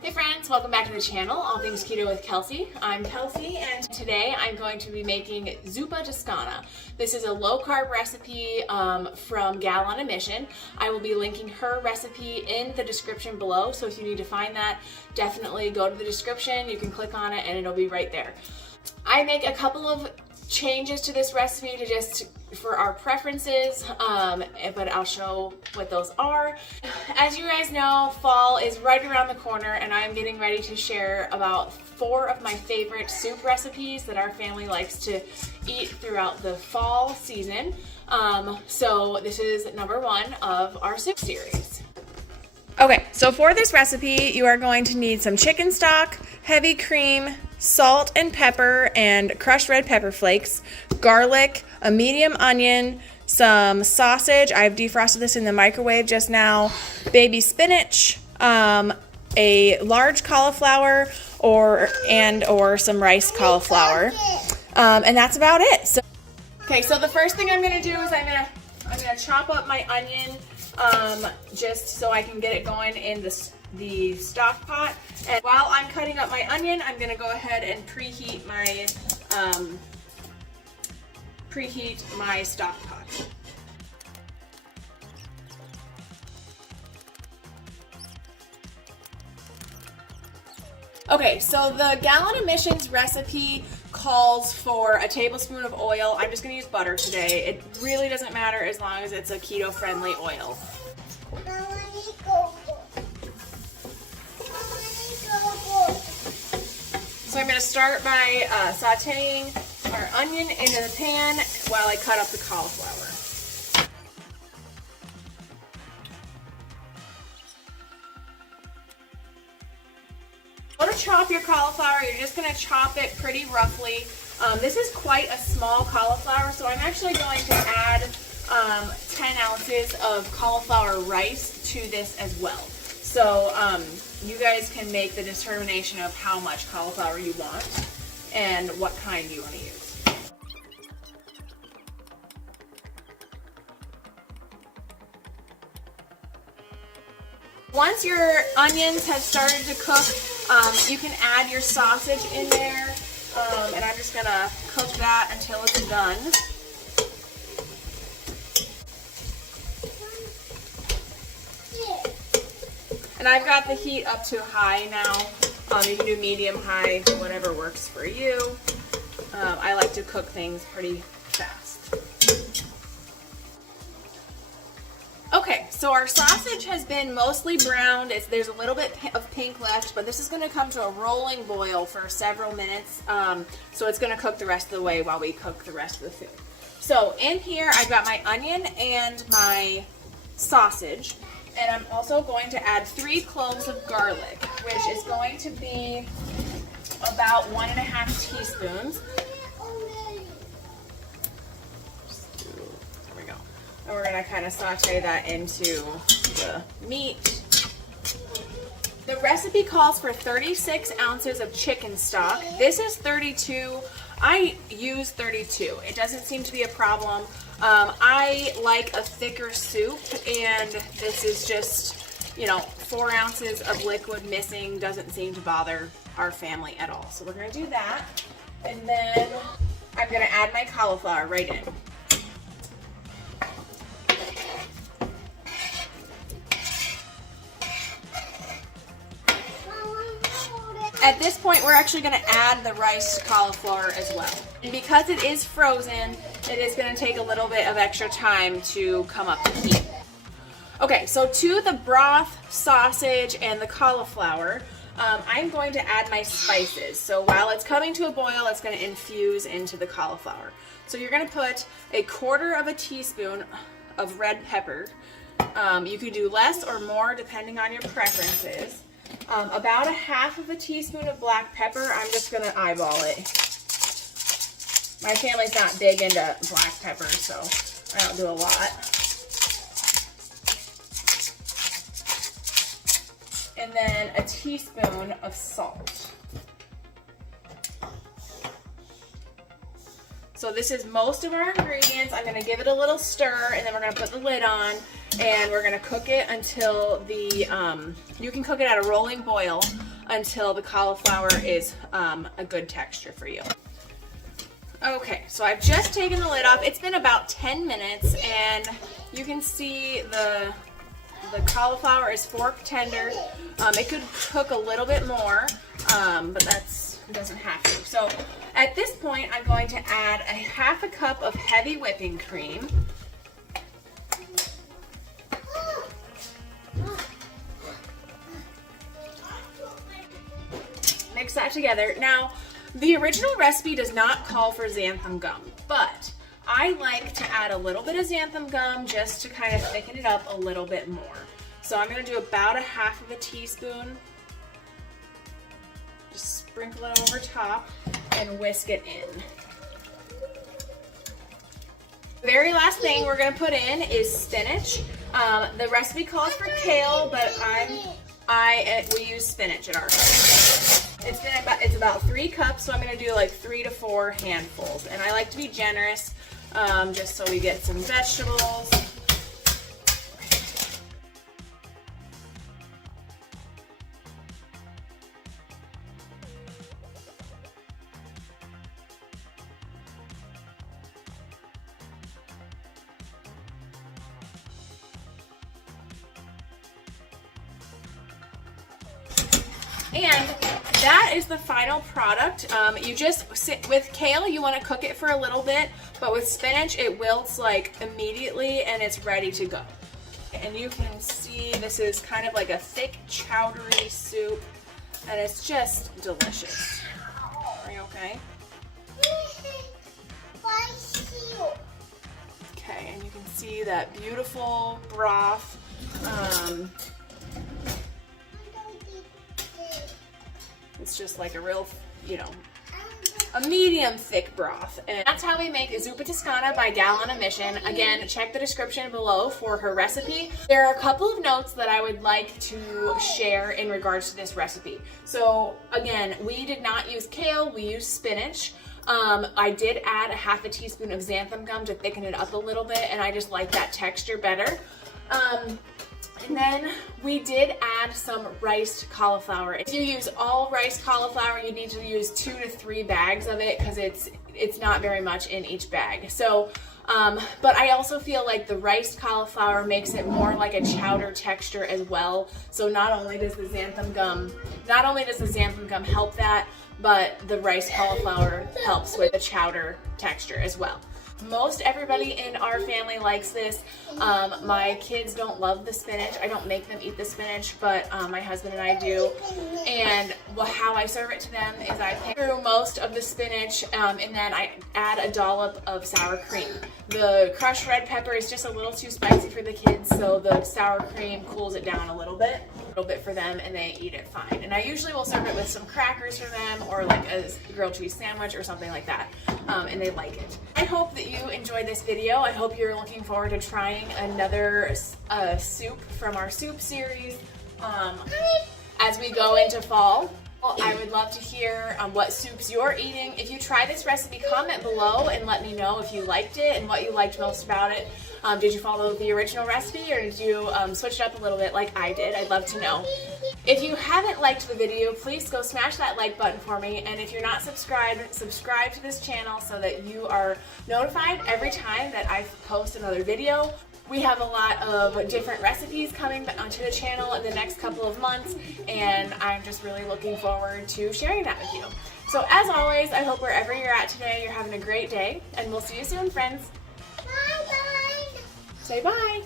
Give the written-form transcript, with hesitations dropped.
Hey friends, welcome back to the channel, All Things Keto with Kelsey. I'm Kelsey and today I'm going to be making Zuppa Toscana. This is a low carb recipe from Gal on a Mission. I will be linking her recipe in the description below, so if you need to find that, definitely go to the description. You can click on it and it'll be right there. I make a couple of changes to this recipe to just for our preferences, but I'll show what those are. As you guys know, fall is right around the corner and I'm getting ready to share about 4 of my favorite soup recipes that our family likes to eat throughout the fall season. So this is number 1 of our soup series. Okay, so for this recipe, you are going to need some chicken stock, heavy cream, salt and pepper, and crushed red pepper flakes, garlic, a medium onion, some sausage. I've defrosted this in the microwave just now, baby spinach, a large cauliflower, or some rice cauliflower, and that's about it. So, okay, so the first thing I'm gonna do is I'm gonna chop up my onion, just so I can get it going in the stock pot. And while I'm cutting up my onion, I'm gonna go ahead and preheat my stock pot. Okay, so the Gal on a Mission's recipe calls for a tablespoon of oil. I'm just gonna use butter today. It really doesn't matter as long as it's a keto-friendly oil. So I'm going to start by sauteing our onion into the pan while I cut up the cauliflower. When you chop your cauliflower, you're just going to chop it pretty roughly. This is quite a small cauliflower, so I'm actually going to add 10 ounces of cauliflower rice to this as well. So you guys can make the determination of how much cauliflower you want and what kind you want to use. Once your onions have started to cook, you can add your sausage in there, and I'm just going to cook that until it's done. And I've got the heat up to high now. You can do medium, high, whatever works for you. I like to cook things pretty fast. Okay, so our sausage has been mostly browned. There's a little bit of pink left, but this is going to come to a rolling boil for several minutes. So it's going to cook the rest of the way while we cook the rest of the food. So in here, I've got my onion and my sausage. And I'm also going to add 3 cloves of garlic, which is going to be about 1.5 teaspoons. There we go. And we're going to kind of saute that into the meat. The recipe calls for 36 ounces of chicken stock. This is 32. I use 32. It doesn't seem to be a problem. I like a thicker soup, and this is just, 4 ounces of liquid missing doesn't seem to bother our family at all. So we're going to do that, and then I'm going to add my cauliflower right in. At this point, we're actually going to add the riced cauliflower as well. And because it is frozen, it is going to take a little bit of extra time to come up to heat. Okay, so to the broth, sausage, and the cauliflower, I'm going to add my spices. So while it's coming to a boil, it's going to infuse into the cauliflower. So you're going to put 1/4 teaspoon of red pepper. You could do less or more depending on your preferences. About 1/2 teaspoon of black pepper. I'm just going to eyeball it. My family's not big into black pepper, so I don't do a lot. And then a teaspoon of salt. So this is most of our ingredients. I'm going to give it a little stir, and then we're going to put the lid on, and we're gonna cook it until you can cook it at a rolling boil until the cauliflower is a good texture for you. Okay, so I've just taken the lid off. It's been about 10 minutes, and you can see the cauliflower is fork tender. It could cook a little bit more, but it doesn't have to. So at this point, I'm going to add a half a cup of heavy whipping cream. Mix that together. Now, the original recipe does not call for xanthan gum, but I like to add a little bit of xanthan gum just to kind of thicken it up a little bit more. So I'm going to do about a half of a teaspoon. Just sprinkle it over top and whisk it in. The very last thing we're going to put in is spinach. The recipe calls for kale, but we use spinach at our house. It's about 3 cups, so I'm going to do like 3 to 4 handfuls. And I like to be generous, just so we get some vegetables. And that is the final product. You just sit with kale, you want to cook it for a little bit, but with spinach it wilts like immediately and it's ready to go. And you can see this is kind of like a thick chowdery soup, and it's just delicious. Are you okay? Okay, and you can see that beautiful broth. It's just like a real, a medium thick broth. And that's how we make Zuppa Toscana by Gal on a Mission. Again, check the description below for her recipe. There are a couple of notes that I would like to share in regards to this recipe. So again, we did not use kale, we used spinach. I did add a half a teaspoon of xanthan gum to thicken it up a little bit, and I just like that texture better. And then we did add some riced cauliflower. If you use all riced cauliflower, you need to use 2 to 3 bags of it because it's not very much in each bag. So, but I also feel like the riced cauliflower makes it more like a chowder texture as well. So not only does the xanthan gum help that, but the riced cauliflower helps with the chowder texture as well. Most everybody in our family likes this. My kids don't love the spinach. I don't make them eat the spinach, but my husband and I do. And how I serve it to them is I pick through most of the spinach, and then I add a dollop of sour cream. The crushed red pepper is just a little too spicy for the kids, so the sour cream cools it down a little bit for them, and they eat it fine. And I usually will serve it with some crackers for them, or like a grilled cheese sandwich or something like that, and they like it. I hope that you enjoyed this video. I hope you're looking forward to trying another soup from our soup series as we go into fall. I would love to hear what soups you're eating. If you try this recipe, comment below and let me know if you liked it and what you liked most about it. Did you follow the original recipe, or did you switch it up a little bit like I did? I'd love to know. If you haven't liked the video, please go smash that like button for me. And if you're not subscribed, subscribe to this channel so that you are notified every time that I post another video. We have a lot of different recipes coming onto the channel in the next couple of months, and I'm just really looking forward to sharing that with you. So as always, I hope wherever you're at today, you're having a great day, and we'll see you soon, friends. Bye-bye. Say bye.